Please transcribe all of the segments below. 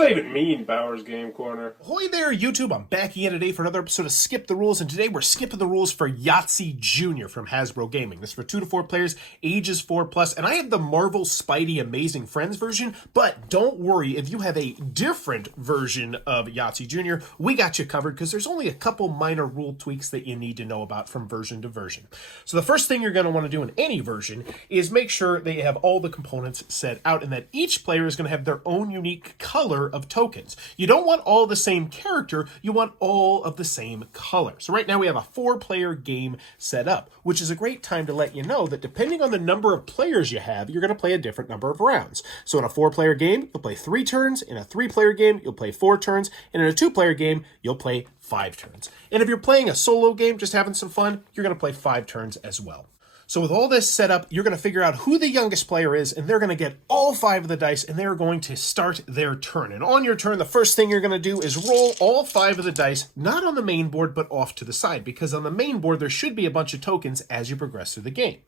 that even mean, Bowers Game Corner? Ahoy there, YouTube. I'm back again today for another episode of Skip the Rules, and today we're skipping the rules for Yahtzee Jr. from Hasbro Gaming. This is for 2 to 4 players, ages 4+, and I have the Marvel Spidey Amazing Friends version, but don't worry, if you have a different version of Yahtzee Jr., we got you covered, because there's only a couple minor rule tweaks that you need to know about from version to version. So the first thing you're going to want to do in any version is make sure that you have all the components set out, and that each player is going to have their own unique color of tokens. You don't want all the same character, you want all of the same color. So right now we have a 4-player game set up, which is a great time to let you know that depending on the number of players you have, you're going to play a different number of rounds. So in a 4-player game, you'll play 3 turns. In a 3-player game, you'll play 4 turns. And in a 2-player game, you'll play 5 turns. And if you're playing a solo game, just having some fun, you're going to play 5 turns as well. So with all this set up, you're going to figure out who the youngest player is, and they're going to get all 5 of the dice, and they're going to start their turn. And on your turn, the first thing you're going to do is roll all 5 of the dice, not on the main board, but off to the side, because on the main board, there should be a bunch of tokens as you progress through the game.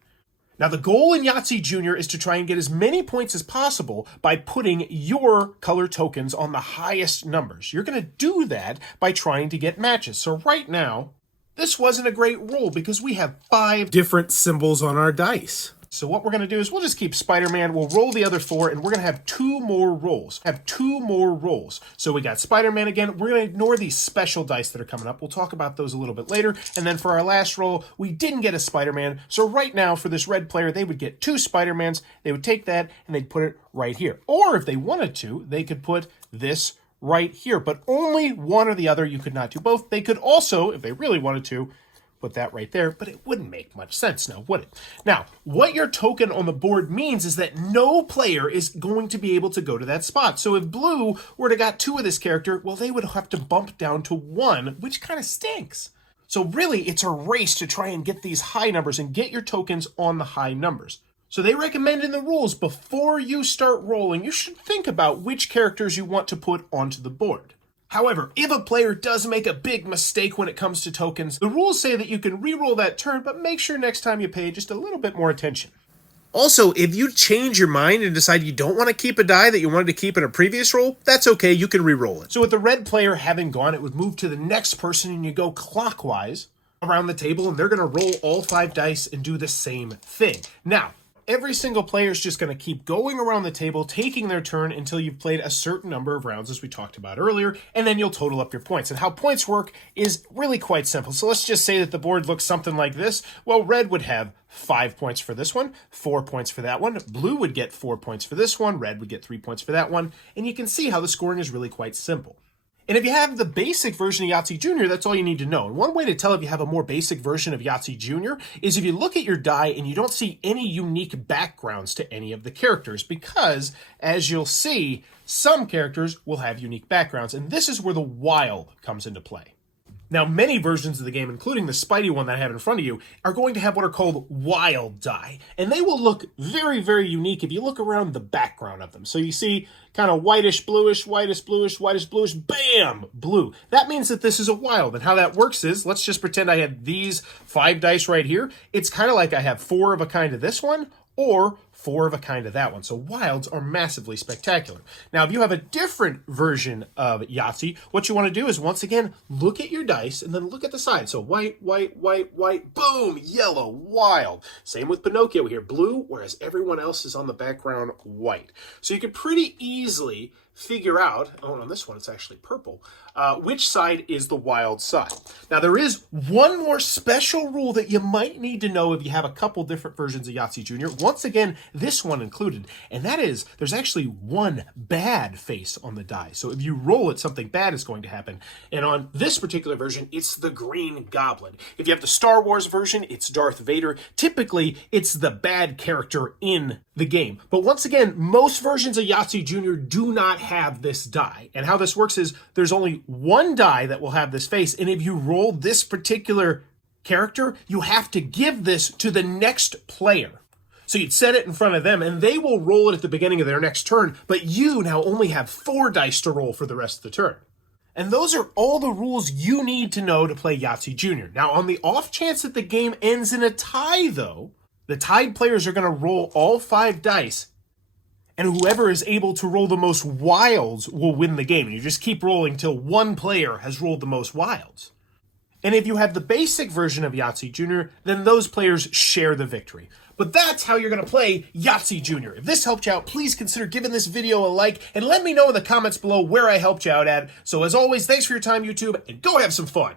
Now, the goal in Yahtzee Jr. is to try and get as many points as possible by putting your color tokens on the highest numbers. You're going to do that by trying to get matches. So right now, this wasn't a great roll because we have 5 different symbols on our dice. So what we're going to do is we'll just keep Spider-Man, we'll roll the other 4, and we're going to have 2 more rolls. So we got Spider-Man again. We're going to ignore these special dice that are coming up. We'll talk about those a little bit later. And then for our last roll, we didn't get a Spider-Man. So right now, for this red player, they would get 2 Spider-Mans. They would take that, and they'd put it right here. Or if they wanted to, they could put this right here, but only one or the other. You could not do both. They could also, if they really wanted to, put that right there, but it wouldn't make much sense now, would it? Now, what your token on the board means is that no player is going to be able to go to that spot. So if blue were to got 2 of this character, well, they would have to bump down to 1, which kind of stinks. So really, it's a race to try and get these high numbers and get your tokens on the high numbers. So they recommend in the rules, before you start rolling, you should think about which characters you want to put onto the board. However, if a player does make a big mistake when it comes to tokens, the rules say that you can re-roll that turn, but make sure next time you pay just a little bit more attention. Also, if you change your mind and decide you don't want to keep a die that you wanted to keep in a previous roll, that's okay, you can re-roll it. So with the red player having gone, it would move to the next person and you go clockwise around the table, and they're going to roll all 5 dice and do the same thing. Now, every single player is just going to keep going around the table, taking their turn until you've played a certain number of rounds, as we talked about earlier, and then you'll total up your points. And how points work is really quite simple. So let's just say that the board looks something like this. Well, red would have 5 points for this one, 4 points for that one. Blue would get 4 points for this one. Red would get 3 points for that one. And you can see how the scoring is really quite simple. And if you have the basic version of Yahtzee Jr., that's all you need to know. And one way to tell if you have a more basic version of Yahtzee Jr. is if you look at your die and you don't see any unique backgrounds to any of the characters, because, as you'll see, some characters will have unique backgrounds, and this is where the while comes into play. Now, many versions of the game, including the Spidey one that I have in front of you, are going to have what are called wild die. And they will look very, very unique if you look around the background of them. So you see kind of whitish, bluish, whitish, bluish, whitish, bluish, bam, blue. That means that this is a wild. And how that works is, let's just pretend I had these 5 dice right here. It's kind of like I have 4 of a kind of this one, or 4 of a kind of that one. So wilds are massively spectacular. Now, if you have a different version of Yahtzee, what you want to do is, once again, look at your dice and then look at the side. So white, white, white, white, boom, yellow, wild. Same with Pinocchio here, blue, whereas everyone else is on the background white. So you can pretty easily figure out, oh, on this one it's actually purple, which side is the wild side. Now, there is one more special rule that you might need to know if you have a couple different versions of Yahtzee Jr. Once again, this one included, and that is there's actually one bad face on the die. So if you roll it, something bad is going to happen. And on this particular version, it's the Green Goblin. If you have the Star Wars version, it's Darth Vader. Typically, it's the bad character in the game. But once again, most versions of Yahtzee Jr. do not have this die. And how this works is there's only one die that will have this face. And if you roll this particular character, you have to give this to the next player. So you'd set it in front of them, and they will roll it at the beginning of their next turn, but you now only have 4 dice to roll for the rest of the turn. And those are all the rules you need to know to play Yahtzee Jr. Now, on the off chance that the game ends in a tie, though, the tied players are going to roll all 5 dice, and whoever is able to roll the most wilds will win the game. And you just keep rolling till one player has rolled the most wilds. And if you have the basic version of Yahtzee Jr., then those players share the victory. But that's how you're going to play Yahtzee Jr. If this helped you out, please consider giving this video a like, and let me know in the comments below where I helped you out at. So as always, thanks for your time, YouTube, and go have some fun!